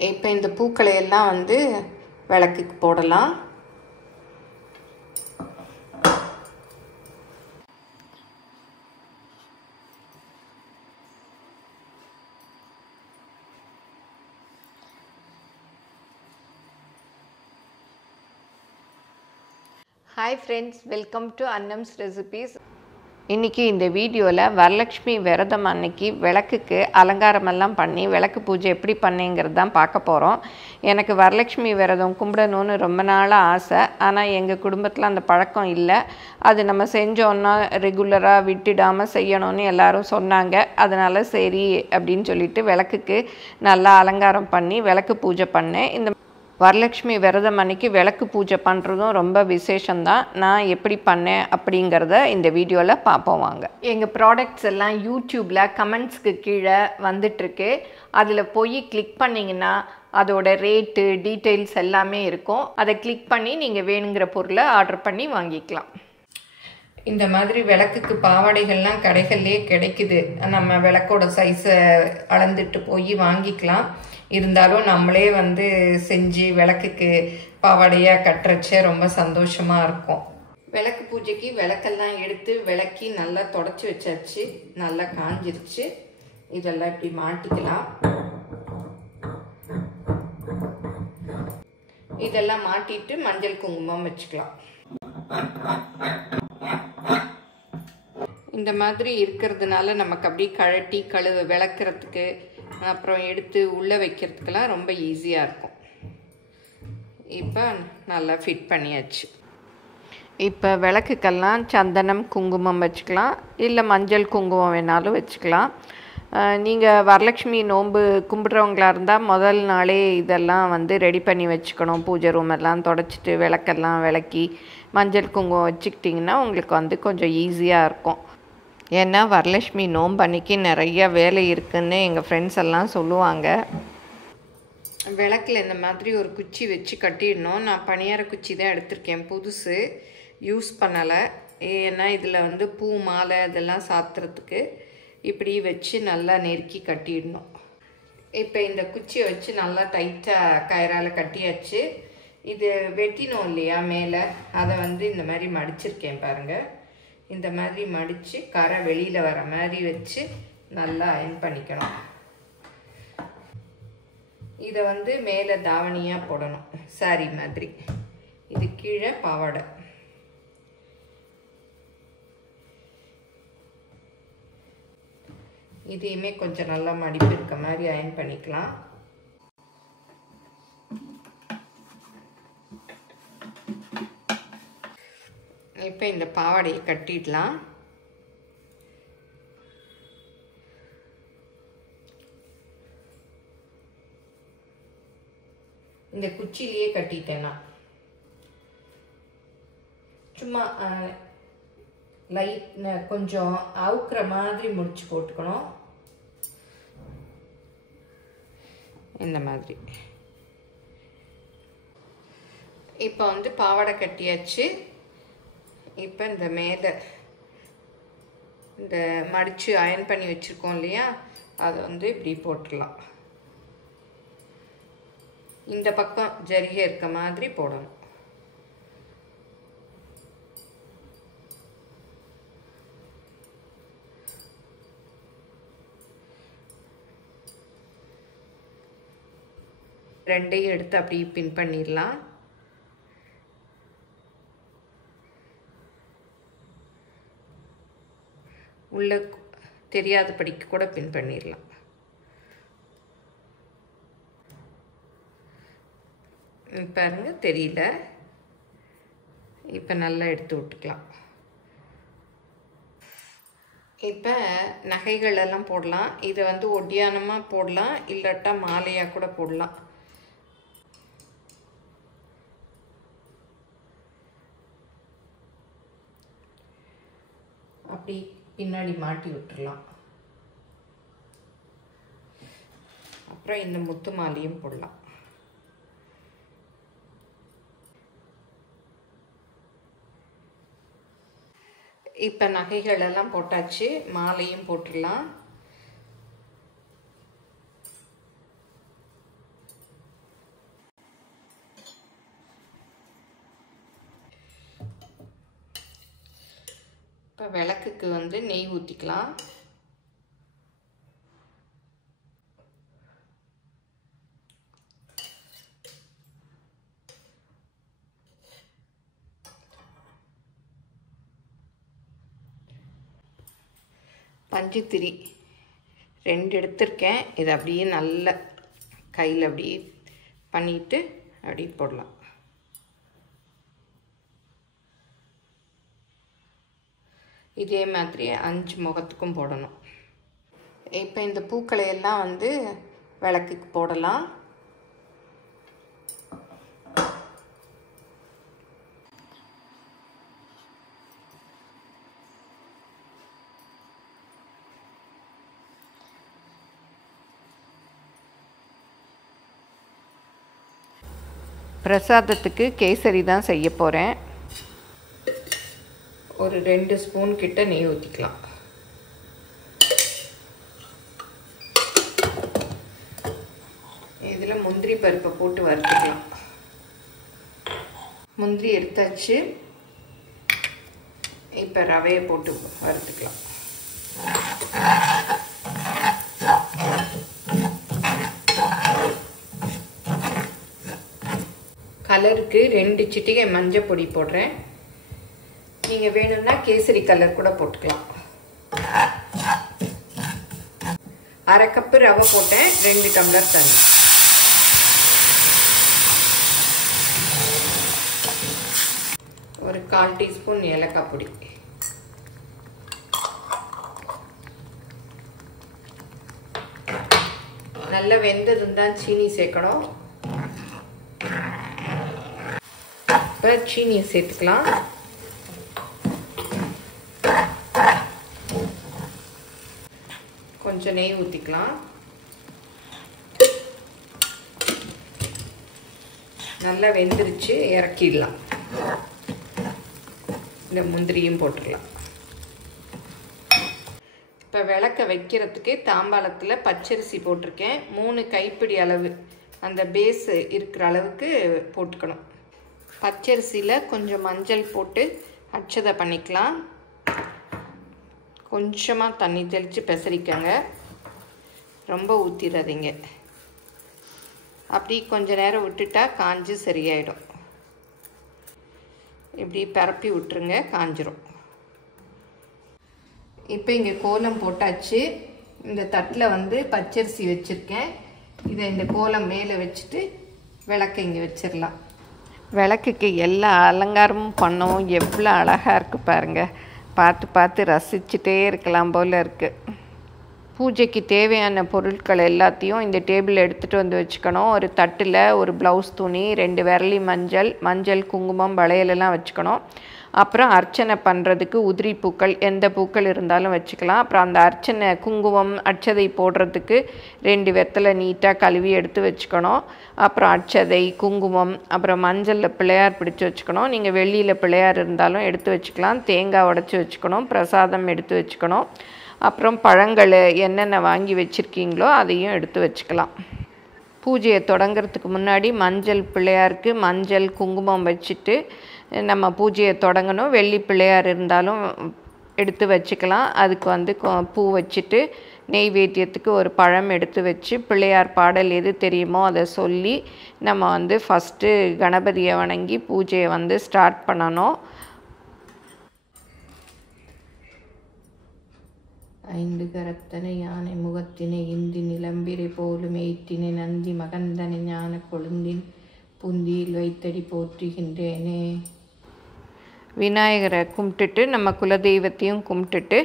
இப்போ இந்த பூக்களை எல்லாம் வந்து விளக்குக்கு போடலாம். Hi friends, welcome to Annam's recipes. இன்றைக்கி இந்த வீடியோவில் வரலட்சுமி விரதம் அன்னைக்கு விளக்குக்கு அலங்காரமெல்லாம் பண்ணி விளக்கு பூஜை எப்படி பண்ணேங்கிறது தான் பார்க்க போகிறோம். எனக்கு வரலட்சுமி விரதம் கும்பிடணும்னு ரொம்ப நாளாக ஆசை. ஆனால் எங்கள் குடும்பத்தில் அந்த பழக்கம் இல்லை. அது நம்ம செஞ்சோன்னா ரெகுலராக விட்டுடாமல் செய்யணும்னு எல்லாரும் சொன்னாங்க. அதனால் சரி அப்படின்னு சொல்லிட்டு விளக்குக்கு நல்லா அலங்காரம் பண்ணி விளக்கு பூஜை பண்ணேன். இந்த வரலட்சுமி விரதம் அன்னைக்கு விளக்கு பூஜை பண்ணுறதும் ரொம்ப விசேஷந்தான். நான் எப்படி பண்ணேன் அப்படிங்கிறத இந்த வீடியோவில் பார்ப்போம் வாங்க. எங்கள் ப்ராடக்ட்ஸ் எல்லாம் யூடியூப்பில் கமெண்ட்ஸ்க்கு கீழே வந்துட்டுருக்கு. அதில் போய் கிளிக் பண்ணிங்கன்னா அதோட ரேட்டு டீட்டெயில்ஸ் எல்லாமே இருக்கும். அதை கிளிக் பண்ணி நீங்கள் வேணுங்கிற பொருளை ஆர்டர் பண்ணி வாங்கிக்கலாம். இந்த மாதிரி விளக்குக்கு பாவாடைகள்லாம் கடைகள்லேயே கிடைக்குது. நம்ம விளக்கோட சைஸை அளந்துட்டு போய் வாங்கிக்கலாம். இருந்தாலும் நம்மளே வந்து செஞ்சு விளக்குக்கு பாவாடையாக கட்டுறச்சே ரொம்ப சந்தோஷமாக இருக்கும். விளக்கு பூஜைக்கு விளக்கெல்லாம் எடுத்து விளக்கி நல்லா தொடச்சி வச்சாச்சு. நல்லா காஞ்சிருச்சு. இதெல்லாம் இப்படி மாட்டிக்கலாம். இதெல்லாம் மாட்டிட்டு மஞ்சள் குங்குமம் வச்சுக்கலாம். இந்த மாதிரி இருக்கிறதுனால நமக்கு அப்படியே கழட்டி விளக்குறதுக்கு அப்புறம் எடுத்து உள்ளே வைக்கிறதுக்கெல்லாம் ரொம்ப ஈஸியாக இருக்கும். இப்போ நல்லா ஃபிட் பண்ணியாச்சு. இப்போ விளக்குக்கெல்லாம் சந்தனம் குங்குமம் வச்சுக்கலாம், இல்லை மஞ்சள் குங்குமம் வேணாலும் வச்சுக்கலாம். நீங்கள் வரலட்சுமி நோன்பு கும்பிட்றவங்களா இருந்தால் முதல் நாளே இதெல்லாம் வந்து ரெடி பண்ணி வச்சுக்கணும். பூஜை ரூம் எல்லாம் தொடச்சிட்டு விளக்கெல்லாம் விளக்கி மஞ்சள் குங்குமம் வச்சுக்கிட்டிங்கன்னா உங்களுக்கு வந்து கொஞ்சம் ஈஸியாக இருக்கும். ஏன்னா வரலட்சுமி நோன்பு அன்னைக்கு நிறைய வேலை இருக்குதுன்னு எங்கள் ஃப்ரெண்ட்ஸ் எல்லாம் சொல்லுவாங்க. விளக்கில் இந்த மாதிரி ஒரு குச்சி வச்சு கட்டிடணும். நான் பனியார குச்சி தான் எடுத்திருக்கேன், புதுசு, யூஸ் பண்ணலை. ஏன்னா இதில் வந்து பூ மாலை இதெல்லாம் சாத்துறதுக்கு இப்படி வச்சு நல்லா நெருக்கி கட்டிடணும். இப்போ இந்த குச்சியை வச்சு நல்லா டைட்டாக கயிறால் கட்டியாச்சு. இது வெட்டினோம் இல்லையா மேலே, அதை வந்து இந்த மாதிரி மடிச்சிருக்கேன் பாருங்கள். இந்த மாதிரி மடித்து கரை வெளியில் வர மாதிரி வச்சு நல்லா அயன் பண்ணிக்கணும். இதை வந்து மேலே தாவணியாக போடணும், சாரி மாதிரி. இது கீழே பாவாடை. இதையுமே கொஞ்சம் நல்லா மடிப்பு இருக்க மாதிரி அயன் பண்ணிக்கலாம். இப்போ இந்த பாவாடையை கட்டிடலாம். இந்த குச்சிலேயே கட்டிட்டேன்னா சும்மா லைட் கொஞ்சம் அவுக்குற மாதிரி முடிச்சு போட்டுக்கணும். இந்த மாதிரி இப்போ வந்து பாவாடை கட்டியாச்சு. இப்போ இந்த மேலே இந்த மடித்து அயன் பண்ணி வச்சுருக்கோம் இல்லையா, அதை வந்து இப்படி போட்டுடலாம். இந்த பக்கம் ஜரிகை இருக்க மாதிரி போடணும். ரெண்டையும் எடுத்து அப்படியே பின் பண்ணிடலாம். உள்ள தெரியாதபடிக்கு கூட பின் பண்ணிடலாம். பாருங்க, தெரியல. இப்போ நல்லா எடுத்து விட்டுக்கலாம். இப்போ நகைகள் எல்லாம் போடலாம். இதை வந்து ஒட்டியானமாக போடலாம், இல்லாட்டா மாலையாக கூட போடலாம். அப்படி பின்னாடி மாட்டி விட்டுறலாம். அப்புறம் இந்த முத்து மாலையும் போடலாம். இப்போ நகைகள் எல்லாம் போட்டாச்சு, மாலையும் போட்டுடலாம். இப்போ விளக்குக்கு வந்து நெய் ஊற்றிக்கலாம். பஞ்சுத்திரி 2 எடுத்திருக்கேன். இதை அப்படியே நல்ல கையில் அப்படியே பண்ணிட்டு அப்படியே போடலாம். இதே மாதிரி 5 முகத்துக்கும் போடணும். இப்போ இந்த பூக்களை எல்லாம் வந்து விளக்குக்கு போடலாம். பிரசாதத்துக்கு கேசரி தான் செய்ய போகிறேன். ஒரு 2 ஸ்பூன் கிட்ட நெய் ஊற்றிக்கலாம். இதில் முந்திரி பருப்பை போட்டு வறுத்துக்கலாம். முந்திரி எடுத்தாச்சு. இப்போ ரவையை போட்டு வறுத்துக்கலாம். கலருக்கு 2 சிட்டிகை மஞ்சள் பொடி போடுறேன். நீங்கள் வேணும்னா கேசரி கலர் கூட போட்டுக்கலாம். 1/2 கப்பு ரவை போட்டேன். 2 டம்ளர் தண்ணி. ஒரு 1/4 டீஸ்பூன் ஏலக்காய் பொடி. நல்லா வெந்ததும் தான் சீனி சேர்க்கணும். இப்போ சீனியை சேர்த்துக்கலாம். கொஞ்சம் நெய் ஊற்றிக்கலாம். நல்லா வெந்துருச்சு, இறக்கிடலாம். இந்த முந்திரியும் போட்டுக்கலாம். இப்போ விளக்க வைக்கிறதுக்கு தாம்பாளத்தில் பச்சரிசி போட்டிருக்கேன். 3 கைப்பிடி அளவு அந்த பேஸ் இருக்கிற அளவுக்கு போட்டுக்கணும். பச்சரிசியில் கொஞ்சம் மஞ்சள் போட்டு அட்சதை பண்ணிக்கலாம். கொஞ்சமாக தண்ணி தெளித்து பெசரிக்கங்க. ரொம்ப ஊற்றிடாதீங்க. அப்படி கொஞ்ச நேரம் விட்டுட்டா காஞ்சி சரியாயிடும். இப்படி பரப்பி விட்டுருங்க, காஞ்சிரும். இப்போ இங்கே கோலம் போட்டாச்சு. இந்த தட்டில் வந்து பச்சரிசி வச்சுருக்கேன். இதை இந்த கோலம் மேலே வச்சுட்டு விளக்கை இங்கே வச்சிடலாம். விளக்குக்கு எல்லா அலங்காரமும் பண்ணவும் எவ்வளோ அழகாக இருக்குது பாருங்கள். பார்த்து பார்த்து ரசிச்சுட்டே இருக்கலாம் போல் இருக்குது. பூஜைக்கு தேவையான பொருட்கள் எல்லாத்தையும் இந்த டேபிள் எடுத்துகிட்டு வந்து வச்சுக்கணும். ஒரு தட்டில் ஒரு ப்ளவுஸ் துணி, 2 விரலி மஞ்சள், குங்குமம், வளையலெல்லாம் வச்சுக்கணும். அப்புறம் அர்ச்சனை பண்ணுறதுக்கு உதிரி பூக்கள், எந்த பூக்கள் இருந்தாலும் வச்சுக்கலாம். அப்புறம் அந்த அர்ச்சனை குங்குமம் அட்சதை போடுறதுக்கு 2 வெத்தலை நீட்டாக கழுவி எடுத்து வச்சுக்கணும். அப்புறம் அட்சதை, குங்குமம், அப்புறம் மஞ்சளில் பிள்ளையார் பிடிச்சி வச்சுக்கணும். நீங்கள் வெள்ளியில் பிள்ளையார் இருந்தாலும் எடுத்து வச்சுக்கலாம். தேங்காய் உடச்சி வச்சுக்கணும். பிரசாதம் எடுத்து வச்சுக்கணும். அப்புறம் பழங்கள் என்னென்ன வாங்கி வச்சுருக்கீங்களோ அதையும் எடுத்து வச்சுக்கலாம். பூஜையை தொடங்கிறதுக்கு முன்னாடி மஞ்சள் பிள்ளையாருக்கு மஞ்சள் குங்குமம் வச்சுட்டு நம்ம பூஜையை தொடங்கணும். வெள்ளி பிள்ளையார் இருந்தாலும் எடுத்து வச்சுக்கலாம். அதுக்கு வந்து பூ வச்சுட்டு நெய்வேத்தியத்துக்கு ஒரு பழம் எடுத்து வச்சு பிள்ளையார் பாடல் எது தெரியுமோ அதை சொல்லி நம்ம வந்து ஃபஸ்ட்டு கணபதியை வணங்கி பூஜையை வந்து ஸ்டார்ட் பண்ணணும். 5 கரத்தனை யானை முகத்தினை இந்தி நிலம்பிரை போலும் எய்த்தினை நந்தி மகந்தனை ஞான கொழுந்தின் புந்தியில் வைத்தடி போற்றுகின்றேனே. விநாயகரை கும்பிட்டுட்டு நம்ம குலதெய்வத்தையும் கும்பிட்டுட்டு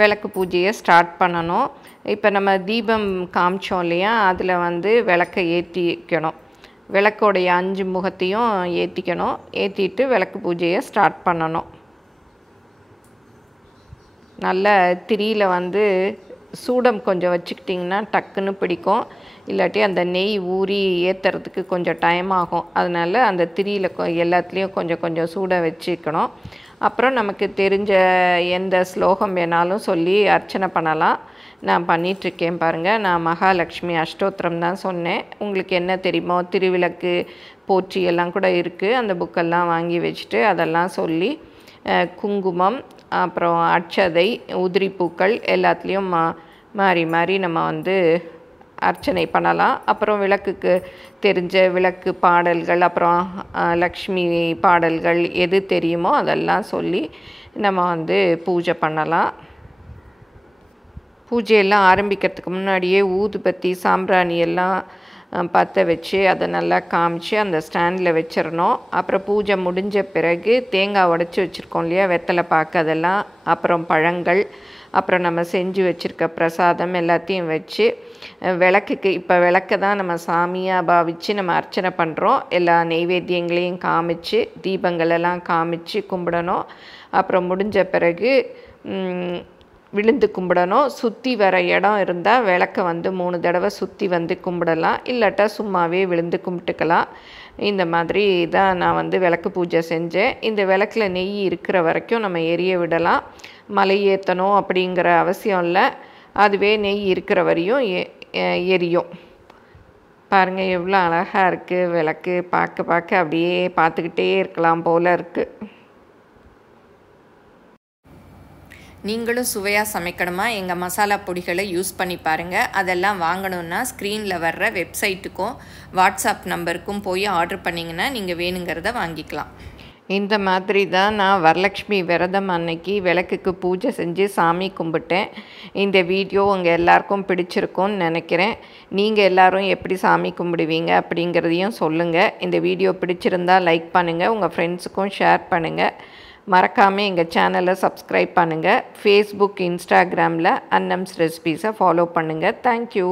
விளக்கு பூஜையை ஸ்டார்ட் பண்ணணும். இப்போ நம்ம தீபம் காமிச்சோம் இல்லையா, அதில் வந்து விளக்கை ஏற்றிக்கணும். விளக்கோடைய 5 முகத்தையும் ஏற்றிக்கணும். ஏற்றிட்டு விளக்கு பூஜையை ஸ்டார்ட் பண்ணணும். நல்ல திரியில் வந்து சூடம் கொஞ்சம் வச்சுக்கிட்டிங்கன்னா டக்குன்னு பிடிக்கும். இல்லாட்டி அந்த நெய் ஊறி ஏற்றுறதுக்கு கொஞ்சம் டைம் ஆகும். அதனால் அந்த திரியில் எல்லாத்துலேயும் கொஞ்சம் சூட வச்சுக்கணும். அப்புறம் நமக்கு தெரிஞ்ச எந்த ஸ்லோகம் வேணாலும் சொல்லி அர்ச்சனை பண்ணலாம். நான் பண்ணிகிட்ருக்கேன் பாருங்கள். நான் மகாலட்சுமி அஷ்டோத்திரம் தான் சொன்னேன். உங்களுக்கு என்ன தெரியுமோ திருவிளக்கு போற்றி எல்லாம் கூட இருக்குது. அந்த புக்கெல்லாம் வாங்கி வச்சுட்டு அதெல்லாம் சொல்லி குங்குமம், அப்புறம் அட்சதை, உதிரிப்பூக்கள் எல்லாத்துலேயும் மாறி மாறி நம்ம வந்து அர்ச்சனை பண்ணலாம். அப்புறம் விளக்குக்கு தெரிஞ்ச விளக்கு பாடல்கள், அப்புறம் லக்ஷ்மி பாடல்கள் எது தெரியுமோ அதெல்லாம் சொல்லி நம்ம வந்து பூஜை பண்ணலாம். பூஜையெல்லாம் ஆரம்பிக்கிறதுக்கு முன்னாடியே ஊதுபத்தி, சாம்பிராணி எல்லாம் பற்ற வச்சு அதை நல்லா காமிச்சு அந்த ஸ்டாண்டில் வச்சிடணும். அப்புறம் பூஜை முடிஞ்ச பிறகு தேங்காய் உடச்சி வச்சுருக்கோம் இல்லையா, வெத்தலை பாக்கு அதெல்லாம், அப்புறம் பழங்கள், அப்புறம் நம்ம செஞ்சு வச்சுருக்க பிரசாதம் எல்லாத்தையும் வச்சு விளக்குக்கு, இப்போ விளக்கை தான் நம்ம சாமியாக பாவித்து நம்ம அர்ச்சனை பண்ணுறோம். எல்லா நெய்வேத்தியங்களையும் காமிச்சு தீபங்களெல்லாம் காமிச்சு கும்பிடணும். அப்புறம் முடிஞ்ச பிறகு விழுந்து கும்பிடணும். சுற்றி வர இடம் இருந்தால் விளக்கை வந்து 3 தடவை சுற்றி வந்து கும்பிடலாம், இல்லாட்டா சும்மாவே விழுந்து கும்பிட்டுக்கலாம். இந்த மாதிரி தான் நான் வந்து விளக்கு பூஜை செஞ்சேன். இந்த விளக்கில் நெய் இருக்கிற வரைக்கும் நம்ம எரிய விடலாம். மலை ஏற்றணும் அப்படிங்கிற அவசியம் இல்லை, அதுவே நெய் இருக்கிற வரையும் எரியும். பாருங்கள் எவ்வளோ அழகாக இருக்குது விளக்கு, பார்க்க அப்படியே பார்த்துக்கிட்டே இருக்கலாம் போல் இருக்குது. நீங்களும் சுவையாக சமைக்கணுமா, எங்கள் மசாலா பொடிகளை யூஸ் பண்ணி பாருங்கள். அதெல்லாம் வாங்கணுன்னா ஸ்க்ரீனில் வர்ற வெப்சைட்டுக்கும் வாட்ஸ்அப் நம்பருக்கும் போய் ஆர்டர் பண்ணிங்கன்னா நீங்கள் வேணுங்கிறத வாங்கிக்கலாம். இந்த மாதிரி தான் நான் வரலட்சுமி விரதம் அன்னைக்கு விளக்குக்கு பூஜை செஞ்சு சாமி கும்பிட்டேன். இந்த வீடியோ உங்கள் எல்லாருக்கும் பிடிச்சிருக்கும்னு நினைக்கிறேன். நீங்கள் எல்லோரும் எப்படி சாமி கும்பிடுவீங்க அப்படிங்கிறதையும் சொல்லுங்கள். இந்த வீடியோ பிடிச்சிருந்தால் லைக் பண்ணுங்கள், உங்கள் ஃப்ரெண்ட்ஸுக்கும் ஷேர் பண்ணுங்கள். மறக்காமல் எங்கள் சேனலை சப்ஸ்கிரைப் பண்ணுங்கள். ஃபேஸ்புக், இன்ஸ்டாகிராமில் அன்னம்ஸ் ரெசிபீஸை ஃபாலோ பண்ணுங்கள். தேங்க்யூ.